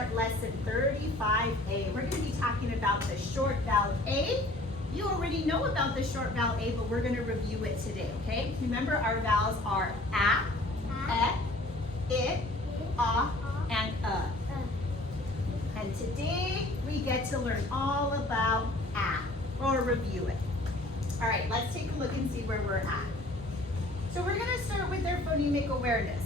start lesson 35A. We're going to be talking about the short vowel A. You already know about the short vowel A, but we're going to review it today, okay? Remember, our vowels are A, I, and And today, we get to learn all about A, or review it. All right, let's take a look and see where we're at. So we're going to start with their phonemic awareness.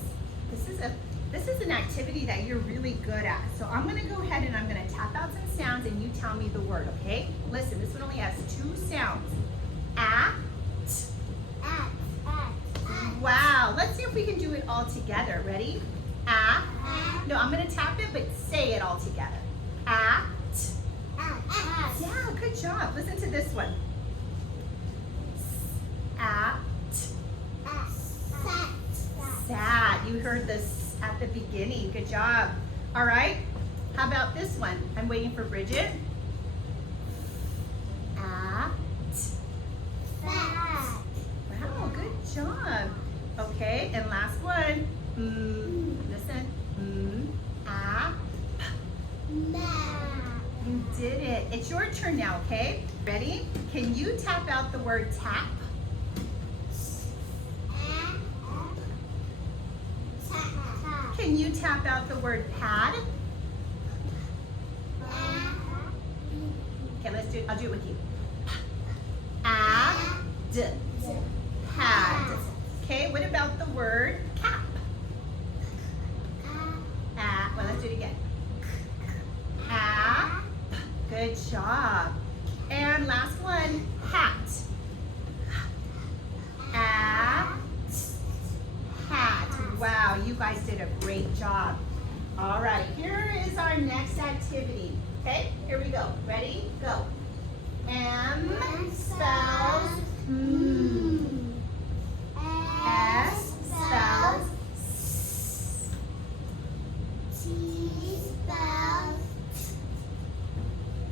This is an activity that you're really good at. So I'm going to go ahead and I'm going to tap out some sounds and you tell me the word, okay? Listen, this one only has 2 sounds. At. Wow, let's see if we can do it all together. Ready? At. No, I'm going to tap it, but say it all together. At. Yeah, good job. Listen to this one. At. Sad. You heard this at the beginning. Good job. All right. How about this one? I'm waiting for Bridget. At. Wow, good job. Okay, and last one. Listen. You did it. It's your turn now, okay? Ready? Can you tap out the word tap? Can you tap out the word pad? Okay, let's do it. I'll do it with you. Pad. Okay, what about the word cap? Well, let's do it again. Good job. And last one, hat. Hat. Wow, you guys did a great job. All right, here is our next activity. Okay, here we go. Ready? Go. M spells M. S spells S. T spells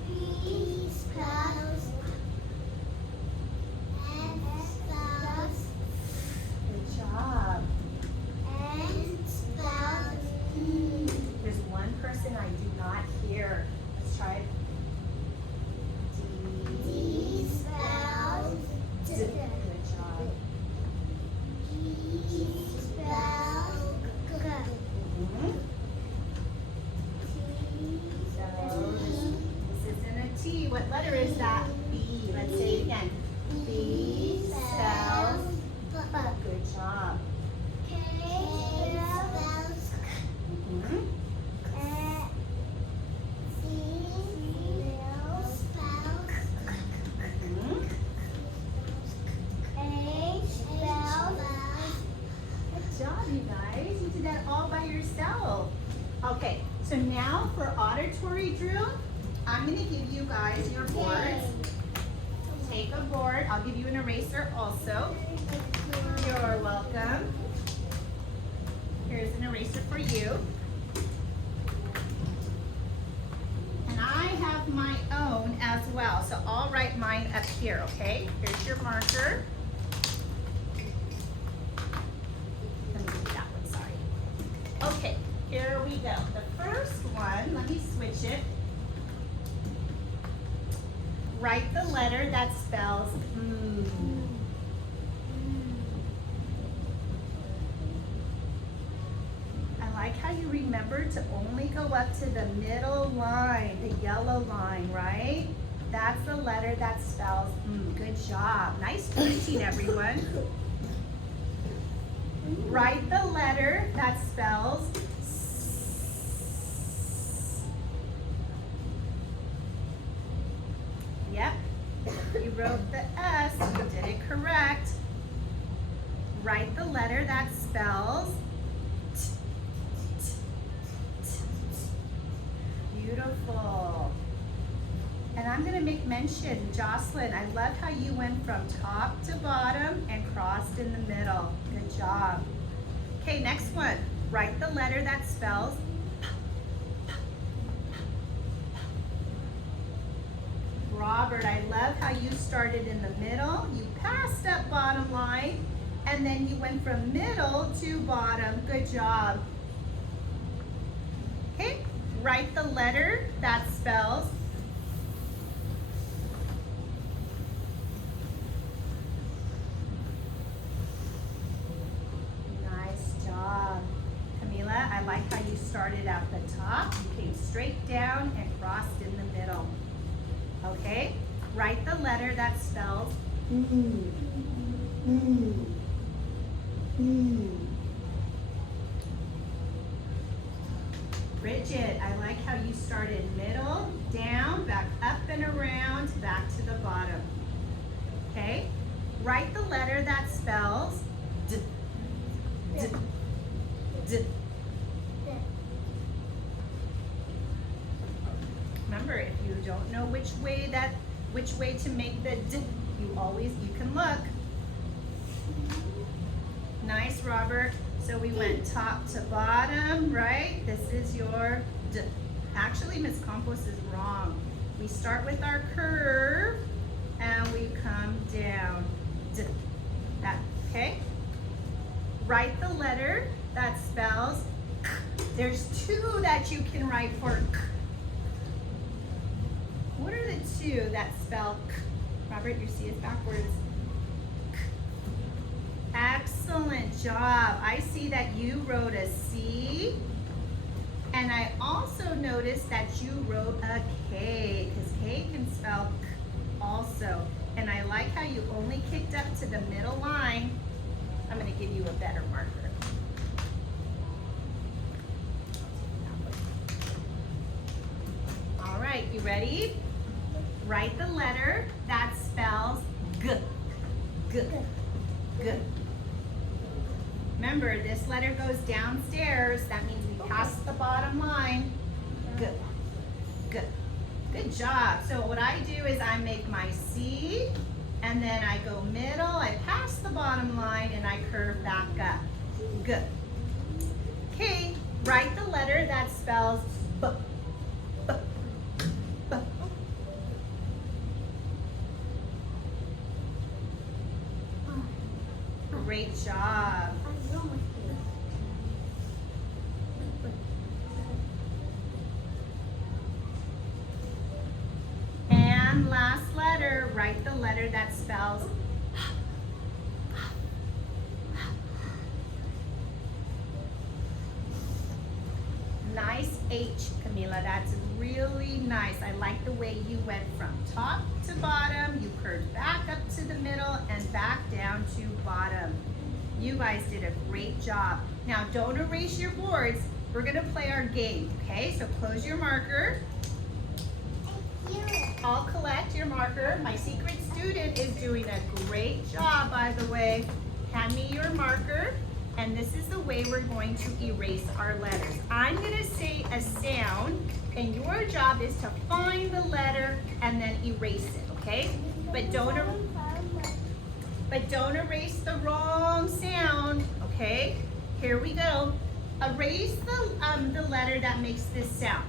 P spells N spells. Good job. N spells E. There's one person I do not hear. Let's try it. D spells D. Good job. E spells G. So this isn't a T. What letter is that? B. Let's say it again. B spells B. Good job. K spells K. You guys, you did that all by yourself. Okay, so now for auditory drill, I'm going to give you guys your boards. Take a board. I'll give you an eraser also. You're welcome. Here's an eraser for you. And I have my own as well, so I'll write mine up here, okay? Here's your marker. Okay, here we go. The first one, let me switch it. Write the letter that spells M. I like how you remember to only go up to the middle line, the yellow line, right? That's the letter that spells M. Good job. Nice pointing, everyone. Write the letter that spells S. Yep, you wrote the S, you did it correct. Write the letter that spells T. Beautiful. And I'm going to make mention, Jocelyn, I love how you went from top to bottom and crossed in the middle. Good job. Okay, next one. Write the letter that spells P. Robert, I love how you started in the middle, you passed up bottom line, and then you went from middle to bottom. Good job. Okay, write the letter that spells nice job. Camila, I like how you started at the top, you came straight down and crossed in the middle. Okay, write the letter that spells Bridget, I like how you started middle, down, back up and around, back to the bottom. Okay, write the letter that spells D. D. D. Remember, if you don't know which way to make the D, you can look. Nice, Robert. So we went top to bottom, right? This is your D. Actually, Miss Campos is wrong. We start with our curve and we come down. D. That, okay? Write the letter that spells K. There's two that you can write for K. What are the two that spell K? Robert, your C is backwards. K. Excellent job. I see that you wrote a C. And I also noticed that you wrote a K, because K can spell K also. And I like how you only kicked up to the middle line. I'm going to give you a better marker. All right, you ready? Write the letter that spells G. G. G. Remember, this letter goes downstairs. That means we pass the bottom line. G. G. Good job. So what I do is I make my C, and then I go middle, I pass the bottom line, and I curve back up. G. Okay, write the letter that spells B. B. B. Great job. And last letter, write the letter that spells nice H, Camila. That's really nice. I like the way you went from top to bottom. You curved back up to the middle and back down to bottom. You guys did a great job. Now don't erase your boards. We're gonna play our game, okay? So close your marker. I'll collect your marker. My secret student is doing a great job, by the way. Hand me your marker. And this is the way we're going to erase our letters. I'm gonna say a sound, and your job is to find the letter and then erase it, okay? But don't erase the wrong sound, okay? Here we go. Erase the letter that makes this sound.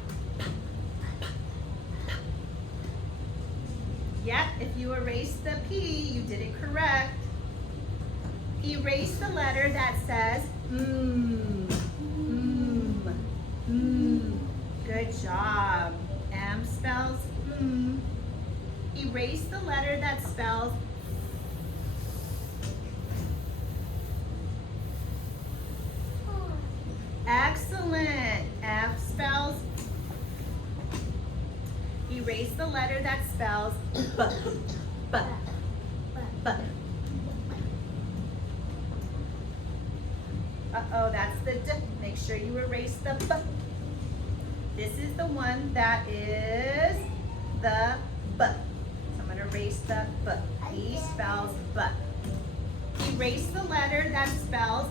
Yep, if you erase the P, you did it correct. Erase the letter that says Good job. M spells Erase the letter that spells Excellent. F spells Erase the letter that spells B. B. B. Uh-oh, that's the D. Make sure you erase the B. This is the one that is the B. So I'm going to erase the B. E spells B. Erase the letter that spells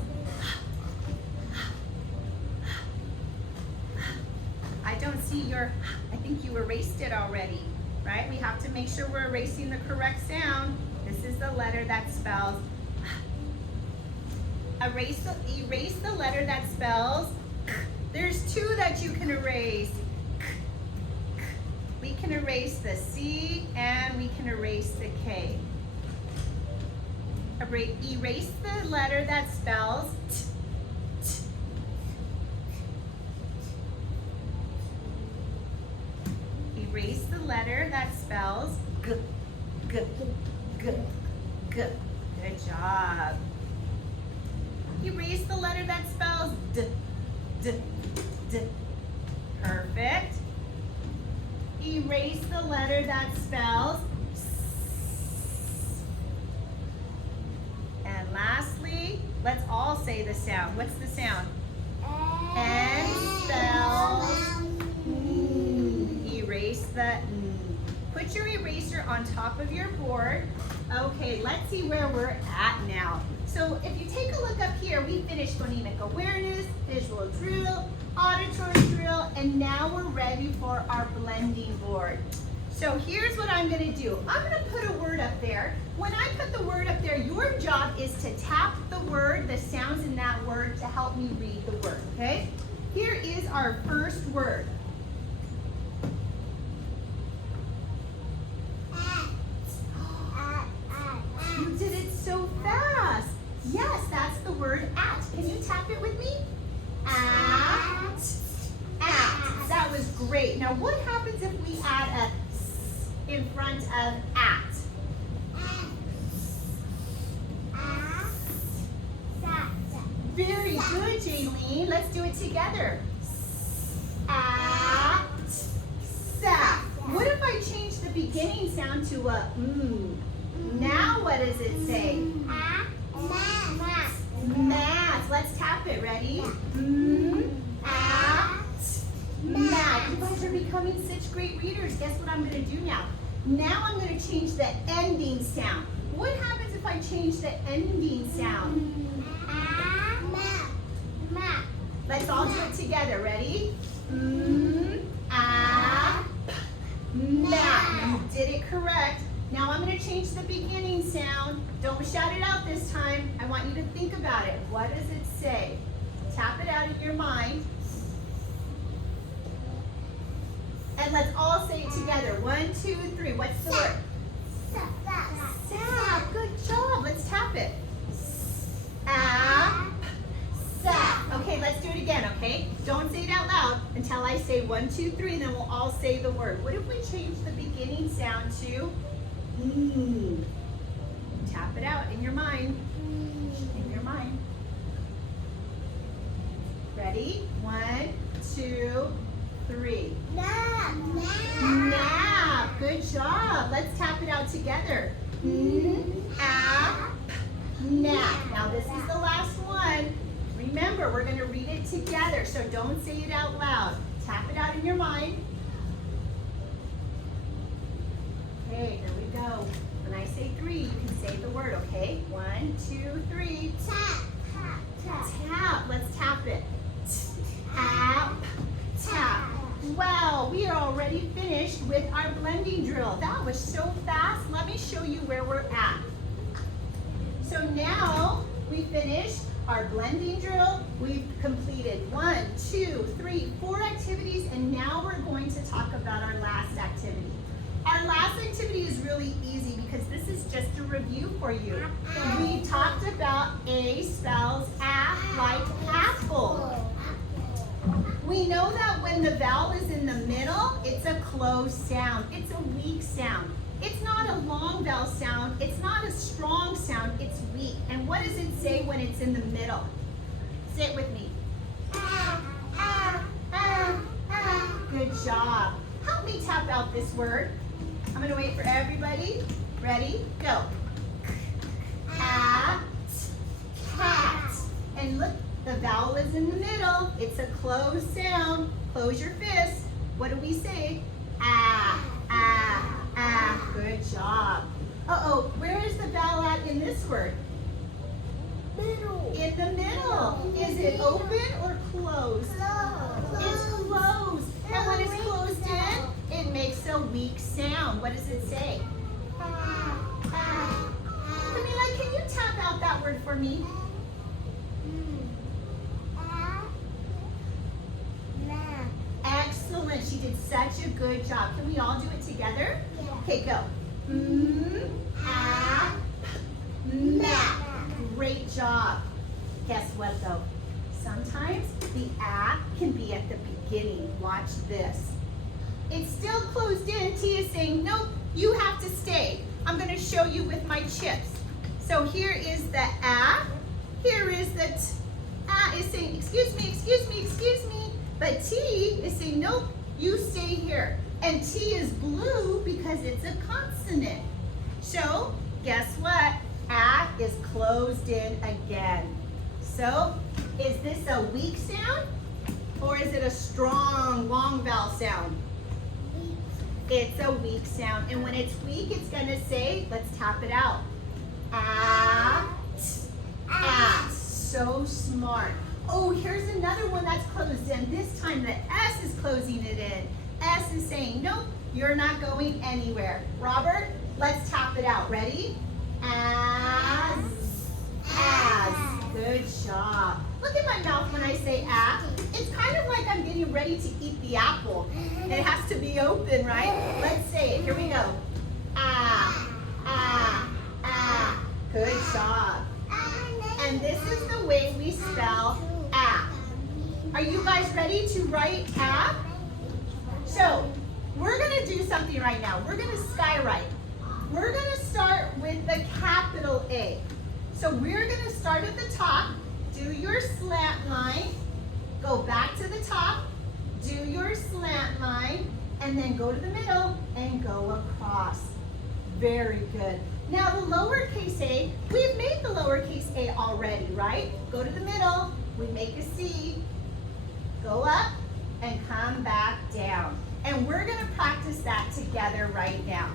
I don't see your, I think you erased it already, right? We have to make sure we're erasing the correct sound. This is the letter that spells Erase the letter that spells There's two that you can erase. We can erase the C and we can erase the K. Erase the letter that spells T. letter that spells g, g, g, g. Good job. Erase the letter that spells d, d, d. Perfect. Erase the letter that spells s. And lastly, let's all say the sound. What's the sound? N spells N. Erase the N. Put your eraser on top of your board. Okay, let's see where we're at now. So if you take a look up here, we finished phonemic awareness, visual drill, auditory drill, and now we're ready for our blending board. So here's what I'm going to do. I'm going to put a word up there. When I put the word up there, your job is to tap the word, the sounds in that word to help me read the word, okay? Here is our first word. You did it so fast. Yes, that's the word at. Can you tap it with me? At. At. That was great. Now what happens if we add a s in front of at? Very good, Jaylene. Let's do it together. At. Sat. What if I change the beginning sound to a Now what does it say? Math. Let's tap it. Ready? At. Math. You guys are becoming such great readers. Guess what I'm going to do now? Now I'm going to change the ending sound. What happens if I change the ending sound? Let's all do it together. Ready? Math. You did it correct. Now I'm going to change the beginning sound. Don't shout it out this time. I want you to think about it. What does it say? Tap it out in your mind. And let's all say it together. 1, 2, 3. What's the word? Sap. Good job. Let's tap it. Sap. Okay, let's do it again, okay? Don't say it out loud until I say 1, 2, 3, and then we'll all say the word. What if we change the beginning sound to Tap it out in your mind. In your mind. Ready? 1, 2, 3. Nap. Nap. Good job. Let's tap it out together. Nap. Now this is the last one. Remember, we're going to read it together, so don't say it out loud. Tap it out in your mind. Okay, here we go. When I say 3, you can say the word, okay? 1, 2, 3. Tap. Tap. Let's tap it. Tap. Tap. Wow, we are already finished with our blending drill. That was so fast. Let me show you where we're at. So now we finished our blending drill. We've completed 1, 2, 3, 4 activities, and now we're going to talk about our last activity. Our last activity is really easy because this is just a review for you. We talked about A spells like apple. We know that when the vowel is in the middle, it's a closed sound. It's a weak sound. It's not a long vowel sound. It's not a strong sound. It's weak. And what does it say when it's in the middle? Say it with me. Good job. Help me tap out this word. I'm going to wait for everybody. Ready? Go. Cat. And look, the vowel is in the middle. It's a closed sound. Close your fist. What do we say? Good job. Uh-oh, where is the vowel at in this word? Middle. In the middle. Is it open or closed? It's closed. And when it's closed in, it makes a weak sound. What does it say? Camila, can you tap out that word for me? Excellent. She did such a good job. Can we all do it together? Yeah. Okay, go. Map. Great job. Guess what though? Sometimes the can be at the beginning. Watch this. It's still closed in. T is saying, nope, you have to stay. I'm gonna show you with my chips. So here is the A. Here is the T. A is saying, excuse me, excuse me, excuse me. But T is saying, nope, you stay here. And T is blue because it's a consonant. So guess what? A is closed in again. So is this a weak sound or is it a strong, long vowel sound? It's a weak sound. And when it's weak, it's gonna say, let's tap it out. At, at. So smart. Oh, here's another one that's closed in. This time the S is closing it in. S is saying, nope, you're not going anywhere. Robert, let's tap it out. Ready? As. Good job. Look at my mouth when I say ah. It's kind of like I'm getting ready to eat the apple. It has to be open, right? Let's say it. Here we go. Ah, ah, ah. Good job. And this is the way we spell ah. Are you guys ready to write ah? So, we're going to do something right now. We're going to skywrite. We're going to start with the capital A. So we're going to start at the top, do your slant line, go back to the top, do your slant line, and then go to the middle and go across. Very good. Now the lowercase a, we've made the lowercase a already, right? Go to the middle, we make a C, go up, and come back down. And we're going to practice that together right now.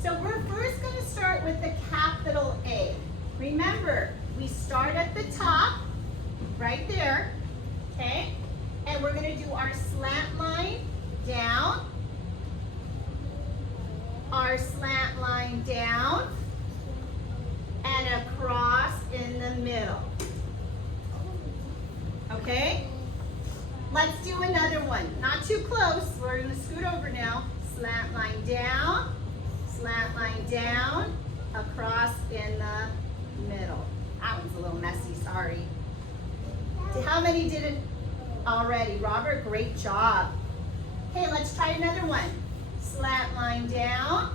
So we're first going to start with the capital A. Remember, we start at the top, right there, okay? And we're going to do our slant line down, our slant line down, and across in the middle. Okay? Let's do another one. Not too close. We're going to scoot over now. Slant line down, across in the middle. That one's a little messy, sorry. How many did it already? Robert, great job. Okay, let's try another one. Slant line down,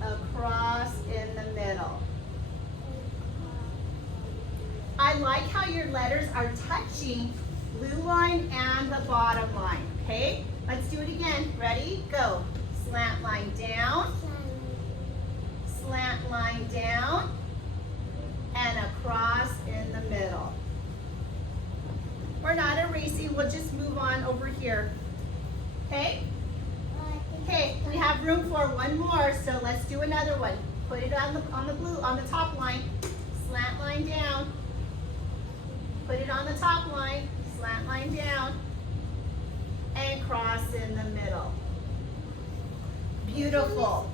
across in the middle. I like how your letters are touching blue line and the bottom line, okay? Let's do it again. Ready? Go. Slant line down, and across in the middle. We're not erasing, we'll just move on over here. Okay? Okay, we have room for one more, so let's do another one. Put it on the top line. Slant line down. Put it on the top line, slant line down, and cross in the middle. Beautiful.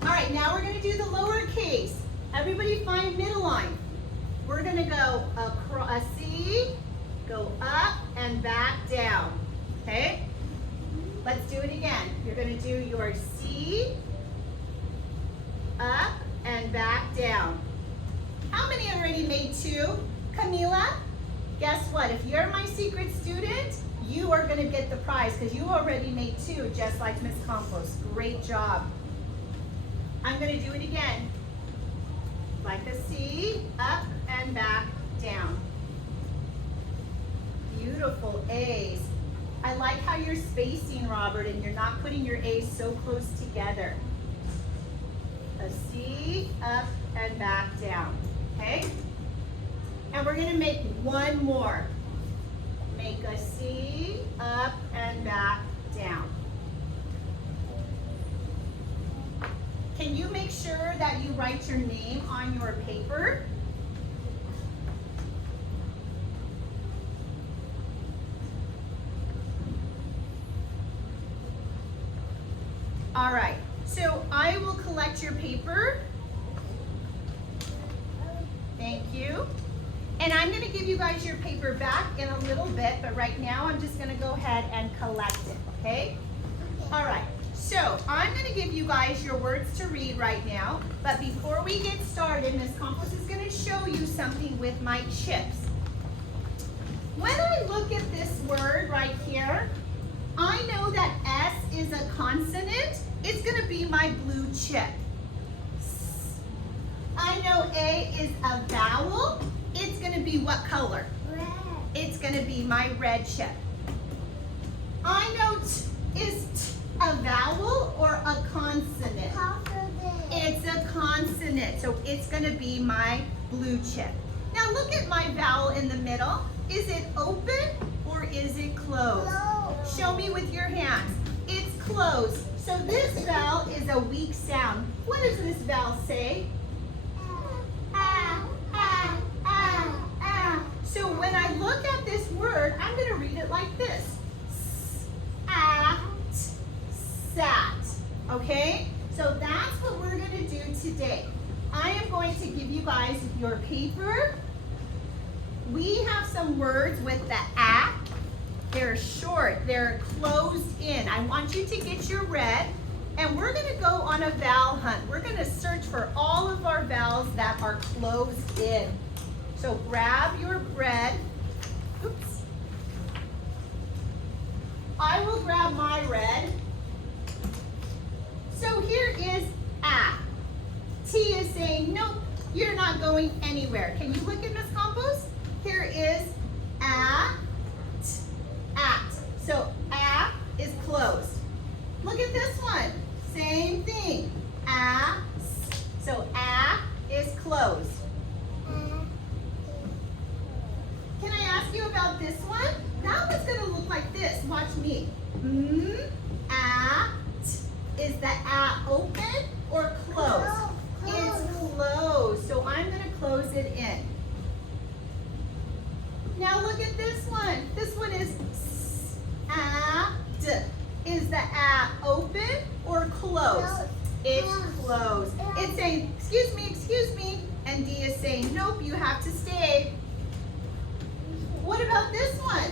All right, now we're going to do the lowercase. Everybody find middle line. We're going to go across a C, go up and back down. Okay? Let's do it again. You're going to do your C, up and back down. How many already made two? Camila, guess what? If you're my secret student, you are going to get the prize because you already made two, just like Miss Campos. Great job. I'm going to do it again. Like a C, up and back down. Beautiful A's. I like how you're spacing, Robert, and you're not putting your A's so close together. A C, up and back down. Okay? And we're going to make one more. Make a C, up and back down. Can you make sure that you write your name on your paper? All right, so I will collect your paper. Thank you. And I'm going to give you guys your paper back in a little bit, but right now I'm just going to go ahead and collect it, okay? All right, so I'm going to give you guys your words to read right now, but before we get started, Ms. Campos is going to show you something with my chips. When I look at this word right here, be my blue chip. I know A is a vowel. It's going to be what color? Red. It's going to be my red chip. I know T is a vowel or a consonant? Confident. It's a consonant, so it's going to be my blue chip. Now look at my vowel in the middle. Is it open or is it closed? Closed. Show me with your hands. It's closed. So this vowel is a weak sound. What does this vowel say? Ah, ah, ah, ah. So when I look at this word, I'm going to read it like this. At, sat. Okay? So that's what we're going to do today. I am going to give you guys your paper. We have some words with the at. They're short. They're closed in. I want you to get your red. And we're going to go on a vowel hunt. We're going to search for all of our vowels that are closed in. So grab your red. Oops. I will grab my red. So here is at. T is saying, nope, you're not going anywhere. Can you look at Miss Campos? Here is at. So at is closed. Look at this one. Same thing. A. So a is closed. Can I ask you about this one? That one's going to look like this. Watch me. At. Is the a open or closed? It's closed. So I'm going to close it in. Now look at this one. This one is at. Is the a open or closed? It's closed. It's saying, excuse me, and D is saying, nope, you have to stay. What about this one?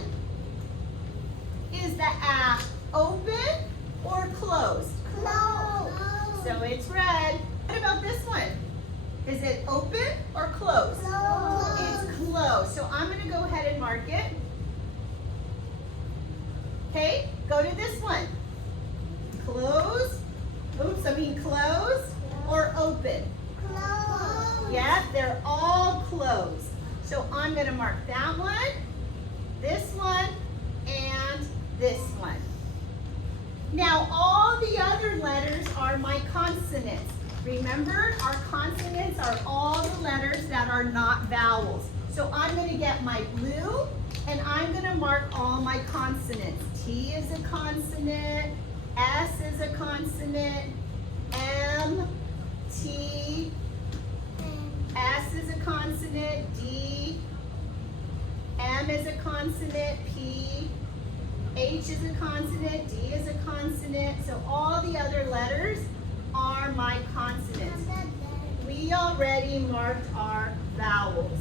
Is the a open or closed? Closed. So it's red. What about this one? Is it open or closed? Closed. It's closed. So I'm going to go ahead and mark it. Okay, go to this one. Close. Oops, I mean close or open. Closed. Yeah, they're all closed. So I'm going to mark that one, this one, and this one. Now all the other letters are my consonants. Remember, our consonants are all the letters that are not vowels. So I'm going to get my blue, and I'm going to mark all my consonants. T is a consonant, S is a consonant, M, T, S is a consonant, D, M is a consonant, P, H is a consonant, D is a consonant. So all the other letters are my consonants. We already marked our vowels.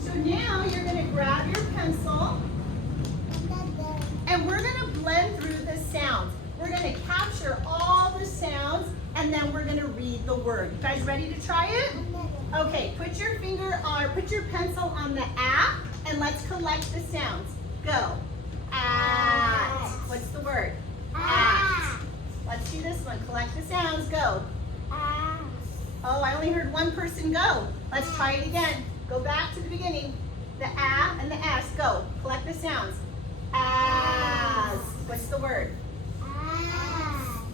So now you're going to grab your pencil and we're going to blend through the sounds. We're going to capture all the sounds and then we're going to read the word. You guys ready to try it? Okay, put your pencil on the at and let's collect the sounds. Go. At. What's the word? At. Let's do this one. Collect the sounds. Go. Oh, I only heard one person go. Let's try it again. Go back to the beginning. The A and the S. Go. Collect the sounds. As. What's the word?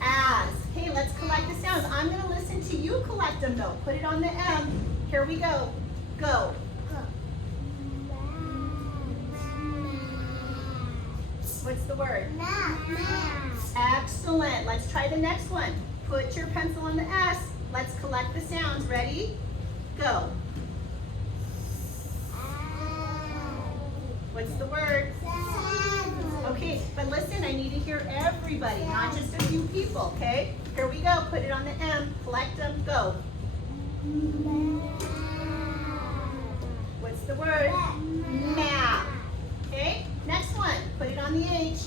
As. Okay, let's collect the sounds. I'm going to listen to you collect them though. Put it on the M. Here we go. Go. What's the word? Excellent. Let's try the next one. Put your pencil on the S. Let's collect the sounds. Ready? Go. What's the word? Okay, but listen, I need to hear everybody, not just a few people, okay? Here we go. Put it on the M. Collect them. Go. What's the word? Map. Okay, next one. Put it on the H.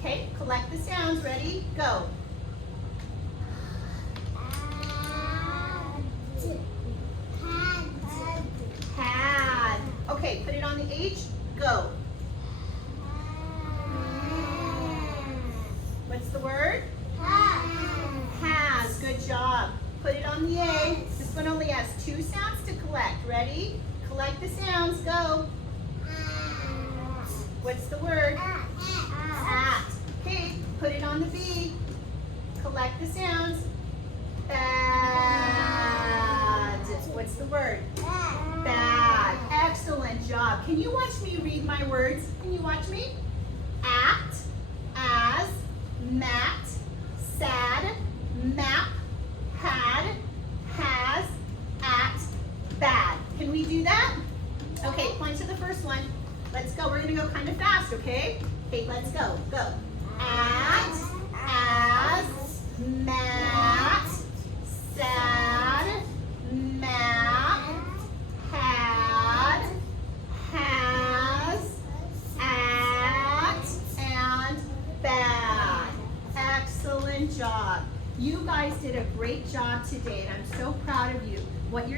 Okay, collect the sounds. Ready? Go. Had. Okay, put it on the H. Go. collect the sounds. Go. What's the word? At. Okay, put it on the B. Collect the sounds. Bad. What's the word? Bad. Excellent job. Can you watch me read my words? Can you watch me? At, as, mat, sad, map, had, has, at, bad. Can we do that? Okay, point to the first one. Let's go. We're going to go kind of fast, okay? Okay, let's go. Go. At, as, mat, sad, map, had, has, at, and bad. Excellent job. You guys did a great job today, and I'm so proud of you. What you're